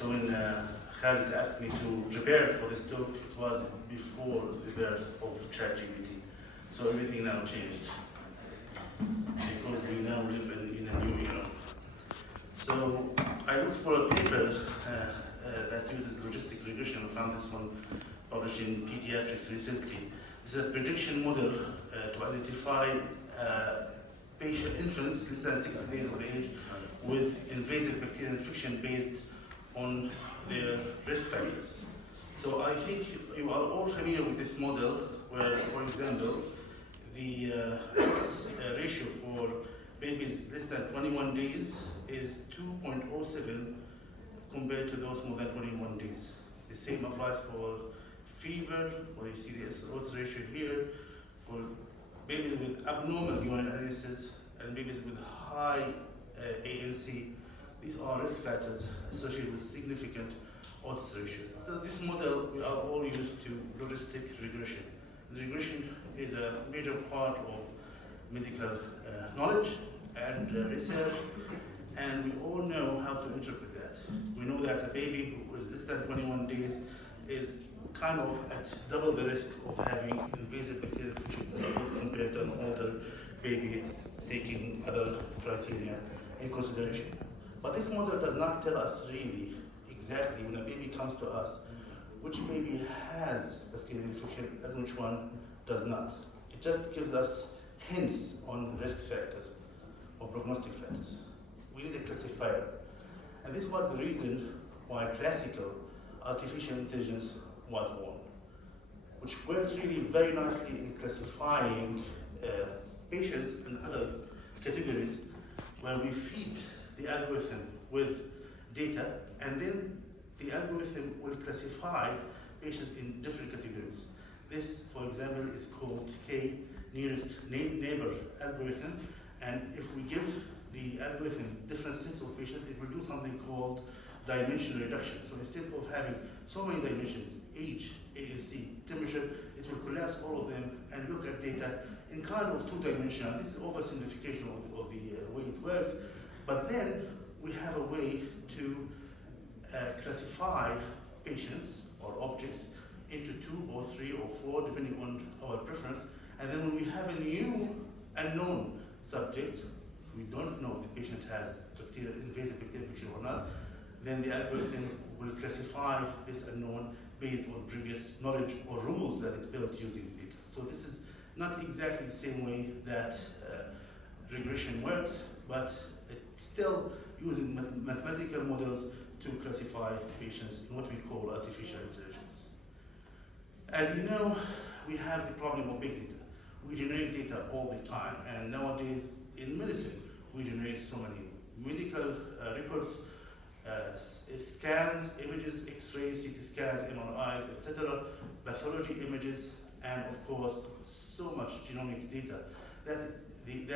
So when Khalid asked me to prepare for this talk, it was before the birth of ChatGPT. So everything now changed because we now live in a new era. So I looked for a paper that uses logistic regression. I found this one published in Pediatrics recently. This is a prediction model to identify patient infants less than 60 days of age with invasive bacterial infection based on their risk factors. So I think you are all familiar with this model where, for example, the ratio for babies less than 21 days is 2.07 compared to those more than 21 days. The same applies for fever, where you see the odds ratio here, for babies with abnormal urinalysis and babies with high ANC. These are risk factors associated with significant odds ratios. So this model, we are all used to logistic regression. Regression is a major part of medical knowledge and research, and we all know how to interpret that. We know that a baby who is less than 21 days is kind of at double the risk of having invasive bacterial infection compared to an older baby, taking other criteria in consideration. But this model does not tell us really exactly when a baby comes to us which baby has bacterial infection and which one does not. It just gives us hints on risk factors or prognostic factors. We need a classifier. And this was the reason why classical artificial intelligence was born, which works really very nicely in classifying patients in other categories where we feed the algorithm with data, and then the algorithm will classify patients in different categories. This, for example, is called K-nearest neighbor algorithm, and if we give the algorithm different sets of patients, it will do something called dimension reduction. So instead of having so many dimensions, age, ANC, temperature, it will collapse all of them and look at data in kind of two-dimensional. This is oversimplification of the way it works, but then we have a way to classify patients or objects into 2 or 3 or 4, depending on our preference. And then when we have a new unknown subject, we don't know if the patient has invasive bacterial infection or not, then the algorithm will classify this unknown based on previous knowledge or rules that it built using the data. So this is not exactly the same way that regression works, but it's still using mathematical models to classify patients in what we call artificial intelligence. As you know, we have the problem of big data. We generate data all the time, and nowadays in medicine, we generate so many medical records, scans, images, X-rays, CT scans, MRIs, etc., pathology images, and of course, so much genomic data that the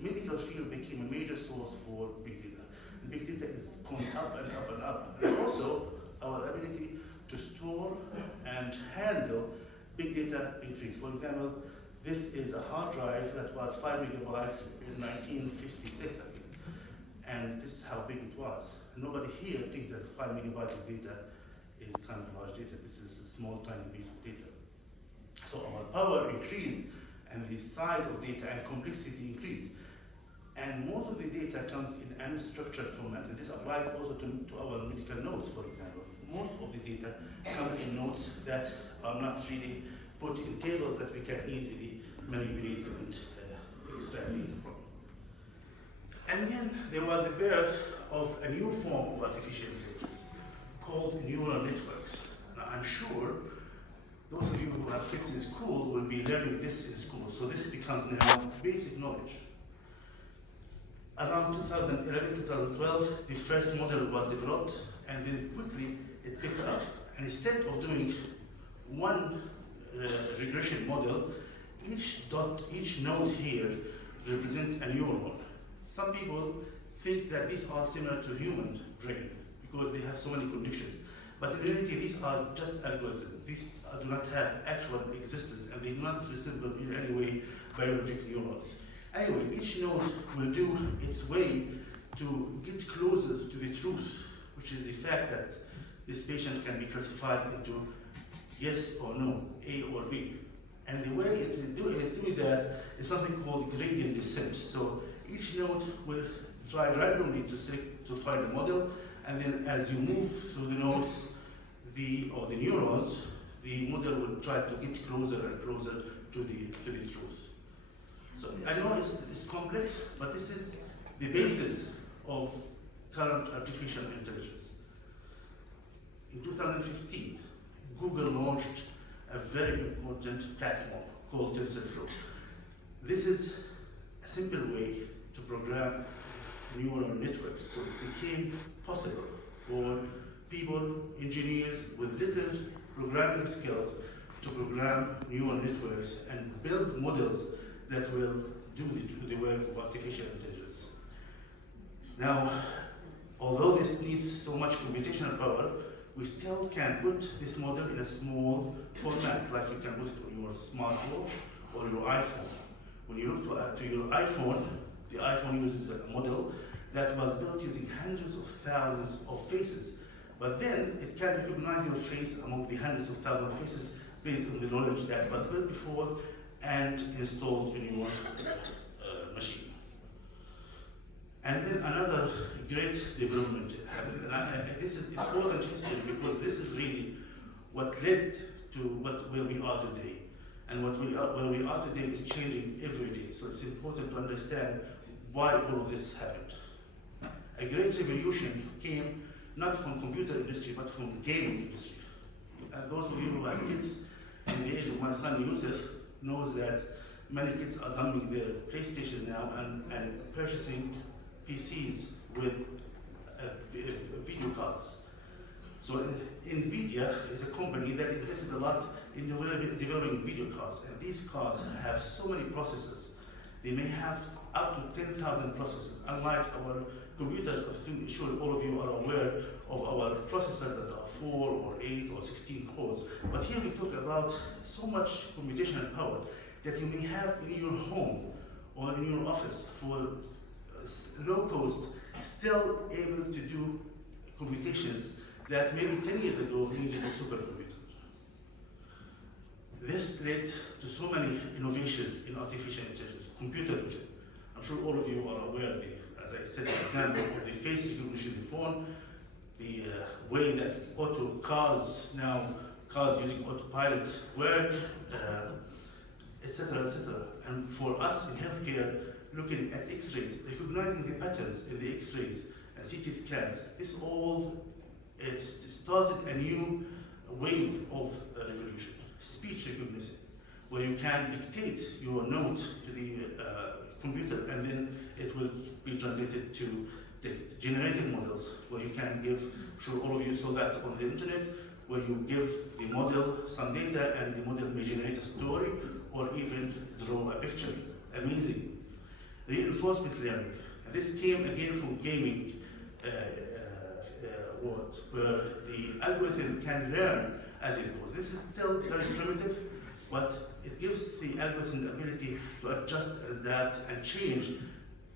medical field became a major source for big data. Big data is going up and up and up. And also, our ability to store and handle big data increased. For example, this is a hard drive that was 5 megabytes in 1956, I think. And this is how big it was. Nobody here thinks that 5 megabytes of data is kind of large data. This is a small, tiny piece of data. So our power increased, and the size of data and complexity increased. And most of the data comes in unstructured format, and this applies also to our medical notes, for example. Most of the data comes in notes that are not really put in tables that we can easily manipulate and extract data from. And then there was the birth of a new form of artificial intelligence called neural networks. Now I'm sure those of you who have kids in school will be learning this in school, so this becomes now basic knowledge. Around 2011, 2012, the first model was developed, and then quickly it picked up. And instead of doing one regression model, each node here represents a neuron. Some people think that these are similar to human brain because they have so many conditions. But in reality, these are just algorithms. These do not have actual existence, and they do not resemble in any way biological neurons. Anyway, each node will do its way to get closer to the truth, which is the fact that this patient can be classified into yes or no, A or B. And the way it's doing that is something called gradient descent. So each node will try randomly to find a model, and then as you move through the nodes, the neurons, the model will try to get closer and closer to the truth. So I know it's complex, but this is the basis of current artificial intelligence. In 2015, Google launched a very important platform called TensorFlow. This is a simple way to program neural networks. So it became possible for people, engineers with little programming skills to program neural networks and build models that will do the work of artificial intelligence. Now, although this needs so much computational power, we still can put this model in a small format, like you can put it on your smartwatch or your iPhone. When you look to your iPhone, the iPhone uses a model that was built using hundreds of thousands of faces. But then it can recognize your face among the hundreds of thousands of faces based on the knowledge that was built before and installed in your machine. And then another great development happened, and this is important history because this is really what led to where we are today. And where we are today is changing every day. So it's important to understand why all of this happened. A great revolution came not from computer industry, but from gaming industry. And those of you who have kids in the age of my son Yusuf knows that many kids are dumping their PlayStation now and purchasing PCs with video cards. So NVIDIA is a company that invested a lot in developing video cards, and these cards have so many processors. They may have up to 10,000 processors, unlike our computers. I'm sure all of you are aware of our processors that are 4 or 8 or 16 cores. But here we talk about so much computational power that you may have in your home or in your office for low cost, still able to do computations that maybe 10 years ago needed a supercomputer. This led to so many innovations in artificial intelligence, computer vision. I'm sure all of you are aware, as I said, the example of the face recognition in the phone, the way that auto cars using autopilot work, etc., etc. And for us in healthcare, looking at X-rays, recognizing the patterns in the X-rays and CT scans, this all started a new wave of revolution. Speech recognition, where you can dictate your note to the computer and then it will be translated to text. Generative models, where you can give, I'm sure all of you saw that on the internet, where you give the model some data and the model may generate a story or even draw a picture. Amazing. Reinforcement learning. And this came again from gaming world, where the algorithm can learn as it goes. This is still very primitive, but it gives the algorithm the ability to adjust, adapt, and change.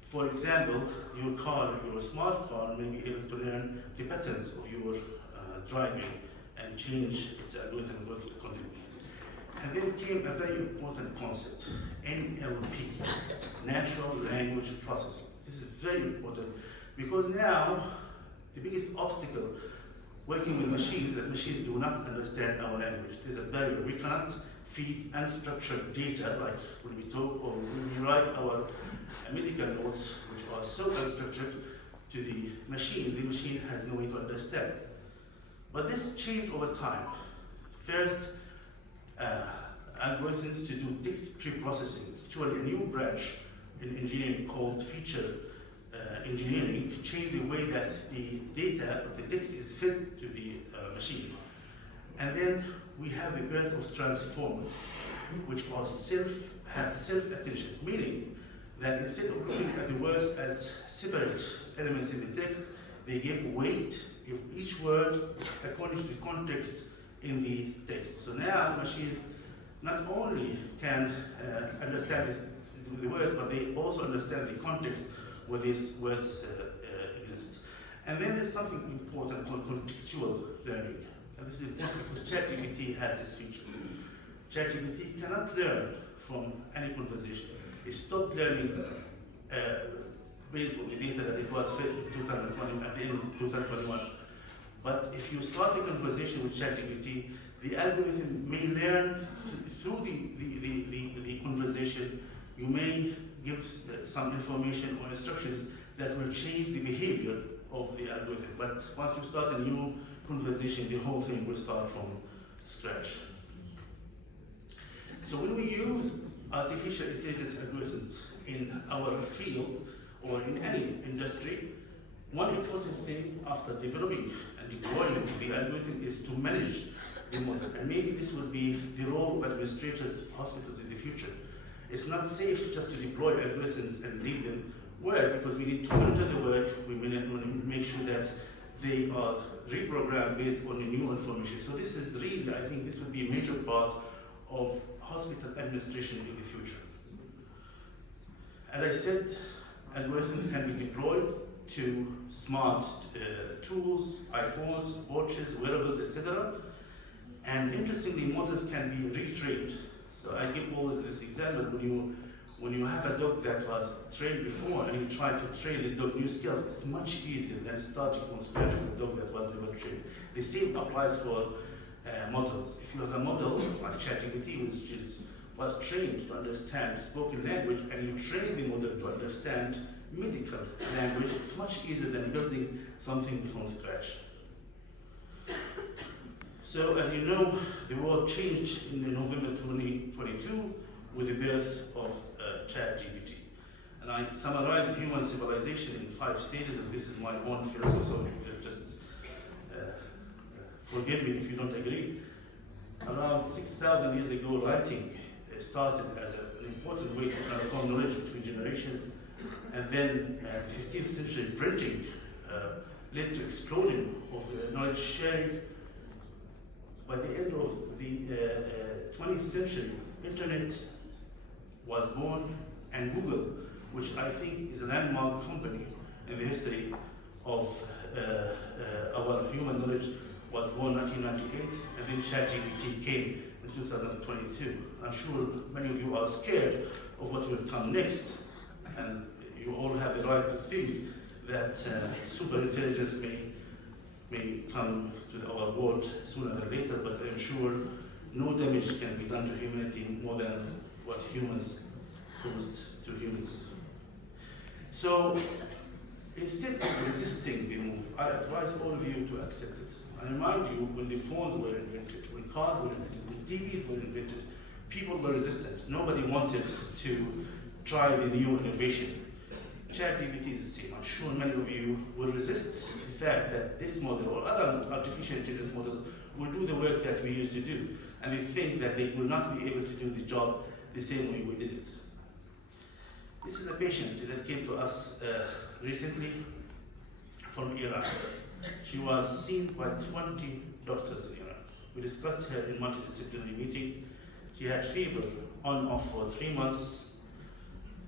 For example, your smart car may be able to learn the patterns of your driving and change its algorithm accordingly. And then came a very important concept, NLP, Natural Language Processing. This is very important because now the biggest obstacle working with machines is that machines do not understand our language. There's a barrier. We cannot feed unstructured data, like when we talk or when we write our medical notes, which are so unstructured, to the machine. The machine has no way to understand. But this changed over time. First, algorithms to do text pre-processing, actually a new branch in engineering called feature engineering, changed the way that the data, the text is fed to the machine. And then we have the birth of transformers, which are have self-attention, meaning that instead of looking at the words as separate elements in the text, they give weight of each word according to the context in the text. So now machines not only can understand the words, but they also understand the context where these words exist. And then there's something important called contextual learning. And this is important because ChatGPT has this feature. ChatGPT cannot learn from any conversation. It stopped learning based on the data that it was fed in 2020, at the end of 2021. But if you start a conversation with ChatGPT, the algorithm may learn through the conversation. You may give some information or instructions that will change the behavior of the algorithm. But once you start a new conversation, the whole thing will start from scratch. So when we use artificial intelligence algorithms in our field or in any industry, one important thing after developing and deploying the algorithm is to manage the model. And maybe this will be the role of administrators of hospitals in the future. It's not safe just to deploy algorithms and leave them where, because we need to monitor the work, we want to make sure that they are reprogrammed based on the new information. So this is really, I think this will be a major part of hospital administration in the future. As I said, algorithms can be deployed to smart tools, iPhones, watches, wearables, etc. And interestingly, models can be retrained. So I give always this example: when you have a dog that was trained before and you try to train the dog new skills, it's much easier than starting from scratch with a dog that was never trained. The same applies for models. If you have a model like ChatGPT, which was trained to understand spoken language, and you train the model to understand medical language, it's much easier than building something from scratch. So as you know, the world changed in November 2022 with the birth of ChatGPT. And I summarized human civilization in 5 stages, and this is my own philosophy, so just forgive me if you don't agree. Around 6,000 years ago, writing started as an important way to transform knowledge between generations. And then the 15th century printing led to explosion of knowledge sharing. By the end of the 20th century, internet was born, and Google, which I think is a landmark company in the history of our human knowledge, was born in 1998, and then ChatGPT came in 2022. I'm sure many of you are scared of what will come next, and you all have the right to think that super intelligence may come to our world sooner than later, but I'm sure no damage can be done to humanity more than what humans caused to humans. So instead of resisting the move, I advise all of you to accept it. I remind you, when the phones were invented, when cars were invented, when TVs were invented, people were resistant. Nobody wanted to try the new innovation. ChatGPT is the same. I'm sure many of you will resist the fact that this model or other artificial intelligence models will do the work that we used to do, and they think that they will not be able to do the job the same way we did it. This is a patient that came to us recently from Iraq. She was seen by 20 doctors in Iraq. We discussed her in multidisciplinary meeting. She had fever on off for 3 months,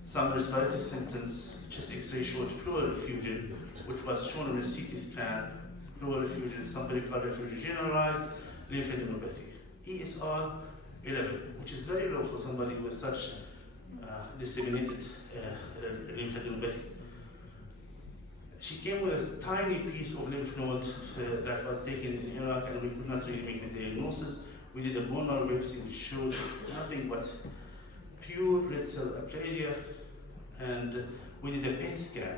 some respiratory symptoms, chest X-ray showed pleural effusion, which was shown on a CT scan, pleural effusion, some pericardial effusion generalized, lymphadenopathy. ESR 11, which is very low for somebody with such disseminated lymphadenopathy. She came with a tiny piece of lymph node that was taken in Iraq, and we could not really make the diagnosis. We did a bone marrow biopsy which showed nothing but pure red cell aplasia, and we did a PET scan.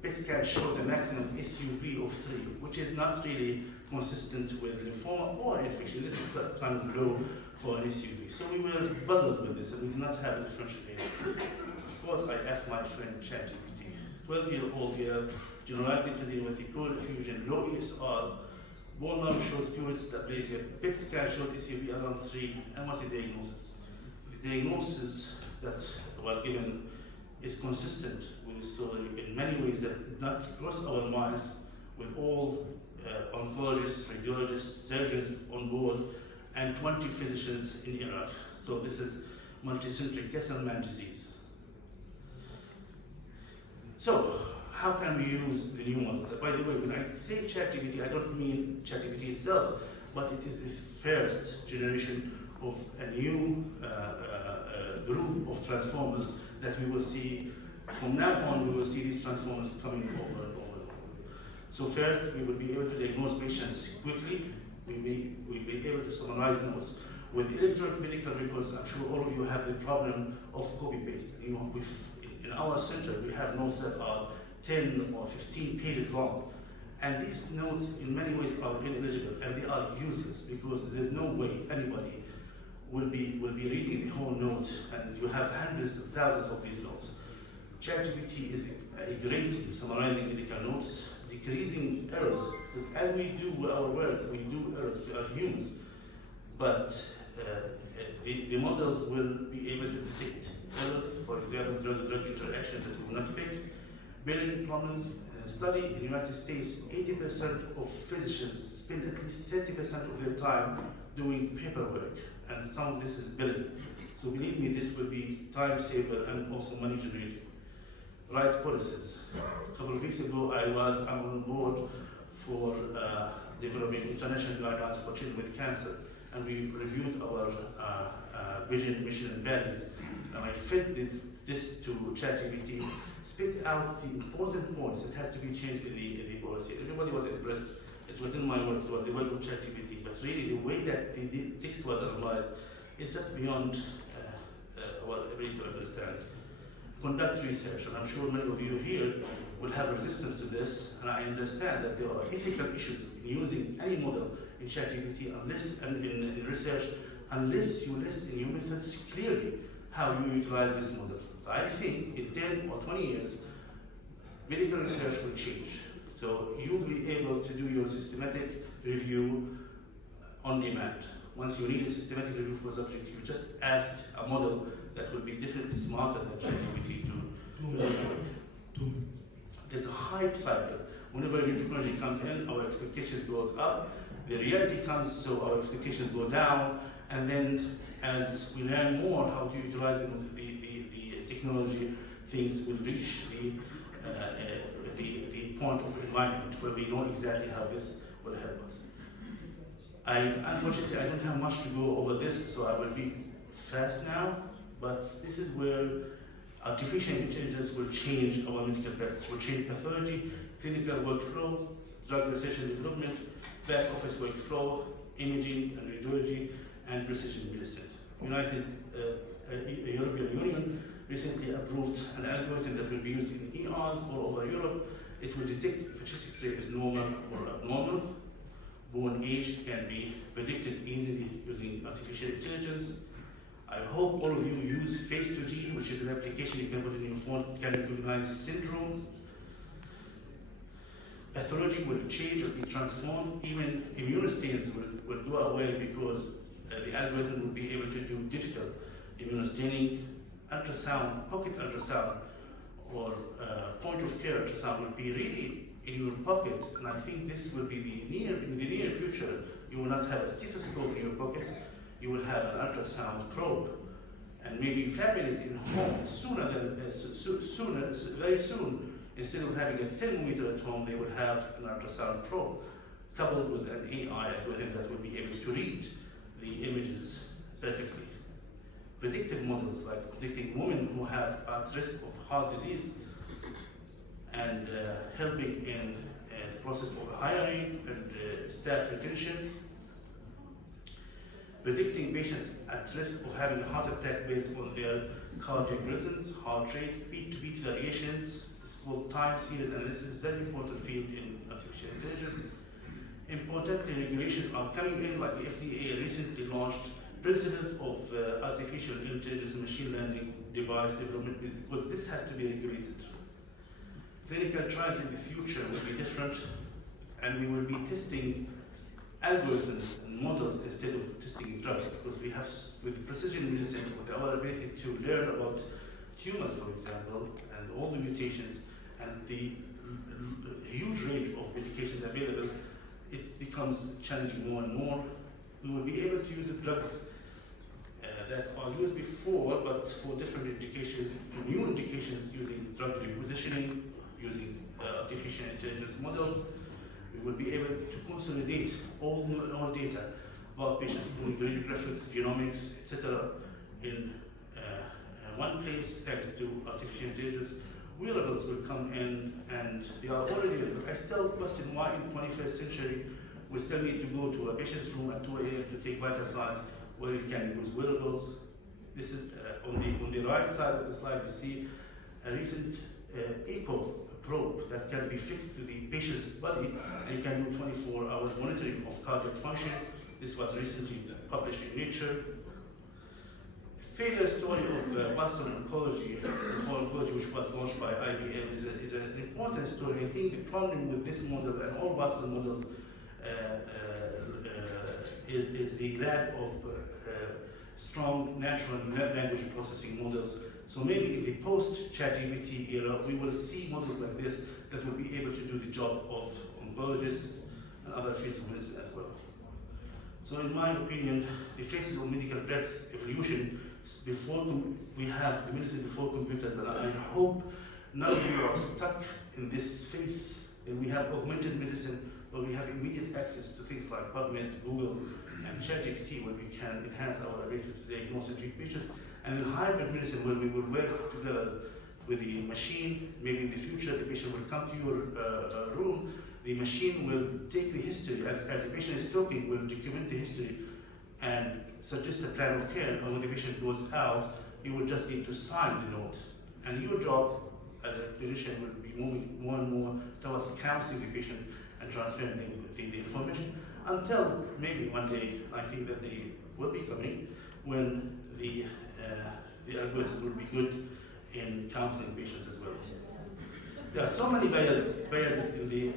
PET scan showed a maximum SUV of 3, which is not really consistent with lymphoma or infection. This is kind of low for an SUV. So we were puzzled with this, and we did not have a differential data. Of course, I asked my friend ChatGPT, 12-year-old girl, generalized lymphadenopathy, pleural effusion, low ESR, bone marrow shows pure red cell aplasia, PET scan shows SUV around 3, and what's the diagnosis? The diagnosis that was given is consistent with the story in many ways that did not cross our minds, with all oncologists, radiologists, surgeons on board, and 20 physicians in Iraq. So this is multicentric Kesselman disease. So how can we use the new models? By the way, when I say ChatGPT, I don't mean ChatGPT itself, but it is the first generation of a new group of transformers that we will see. From now on, we will see these transformers coming over and over and over. So first, we will be able to diagnose patients quickly. We'll be able to summarize notes. With electronic medical records, I'm sure all of you have the problem of copy-paste. In our center, we have notes that are 10 or 15 pages long. And these notes, in many ways, are ineligible and they are useless because there's no way anybody will be reading the whole note, and you have hundreds of thousands of these notes. ChatGPT is great in summarizing medical notes, decreasing errors, because as we do our work, we do errors, we are humans. But the models will be able to detect errors, for example, drug-drug interaction that we will not pick, billing problems. In a study in the United States, 80% of physicians spend at least 30% of their time doing paperwork, and some of this is billing. So believe me, this will be time saver and also money generating. Right policies. A couple of weeks ago, I'm on board for developing international guidelines for children with cancer, and we reviewed our vision, mission, and values. And I fed this to ChatGPT, spit out the important points that had to be changed in the policy. Everybody was impressed. It was in my work, it was the work of ChatGPT, but really the way that the text was applied is just beyond our ability to understand. Conduct research, and I'm sure many of you here will have resistance to this, and I understand that there are ethical issues in using any model in ChatGPT and in research, unless you list in your methods clearly how you utilize this model. I think in 10 or 20 years, medical research will change. So you'll be able to do your systematic review on demand. Once you need a systematic review for a subject, you just ask a model that will be definitely smarter than ChatGPT to do the work. 2 minutes. There's a hype cycle. Whenever a new technology comes in, our expectations goes up. The reality comes, so our expectations go down. And then as we learn more how to utilize the technology, things will reach the point of enlightenment where we know exactly how this will help us. Unfortunately, I don't have much to go over this, so I will be fast now, but this is where artificial intelligence will change our medical practice, will change pathology, clinical workflow, drug research and development, back office workflow, imaging and radiology, and precision medicine. European Union recently approved an algorithm that will be used in ERs all over Europe. It will detect if a chest X-ray is normal or abnormal. Bone age can be predicted easily using artificial intelligence. I hope all of you use Face2G, which is an application you can put in your phone, can recognize syndromes. Pathology will change or be transformed. Even immunostains will go away because the algorithm will be able to do digital immunostaining, ultrasound, pocket ultrasound, or point of care ultrasound will be really in your pocket. And I think this will be in the near future. You will not have a stethoscope in your pocket. You will have an ultrasound probe, and maybe families in home very soon. Instead of having a thermometer at home, they will have an ultrasound probe coupled with an AI algorithm that will be able to read the images perfectly. Predictive models like predicting women who have at risk of heart disease and helping in the process of hiring and staff retention. Predicting patients at risk of having a heart attack based on their cardiac rhythms, heart rate, beat-to-beat variations. It's called time series analysis, very important field in artificial intelligence. Importantly, regulations are coming in, like the FDA recently launched principles of artificial intelligence and machine learning device development, because this has to be regulated. Clinical trials in the future will be different, and we will be testing algorithms and models instead of testing drugs, because we have, with precision medicine, with our ability to learn about tumors, for example, and all the mutations and the huge range of medications available, it becomes challenging more and more. We will be able to use the drugs that are used before, but for different indications, to new indications using drug repositioning, using artificial intelligence models. We will be able to consolidate all data about patients, doing radiographics, genomics, etc. in one place thanks to artificial intelligence. Wearables will come in, and they are already available. I still question why in the 21st century we still need to go to a patient's room at 2 a.m. to take vital signs, where you can use wearables. This is on the right side of the slide. You see a recent echo probe that can be fixed to the patient's body, and you can do 24 hours monitoring of cardiac function. This was recently published in Nature. Failure story of Boston Oncology, which was launched by IBM, is an important story. I think the problem with this model and all Boston models is the lack of strong natural language processing models. So maybe in the post-ChatGPT era, we will see models like this that will be able to do the job of oncologists and other fields of medicine as well. So in my opinion, the phases of medical practice evolution, before we have the medicine before computers, and I hope none of you are stuck in this phase, and we have augmented medicine where we have immediate access to things like PubMed, Google, and ChatGPT, where we can enhance our ability to diagnose and treat patients, and then hybrid medicine, where we will work together with the machine. Maybe in the future, the patient will come to your room, the machine will take the history, as the patient is talking, will document the history and suggest a plan of care, and when the patient goes out, you will just need to sign the note. And your job as a clinician will be moving more and more towards counseling the patient and transferring the information, until maybe one day, I think that they will be coming, when the algorithm will be good in counseling patients as well. There are so many biases in the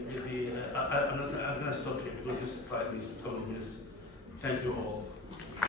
I'm going to stop here because this slide needs a couple of minutes. Thank you all.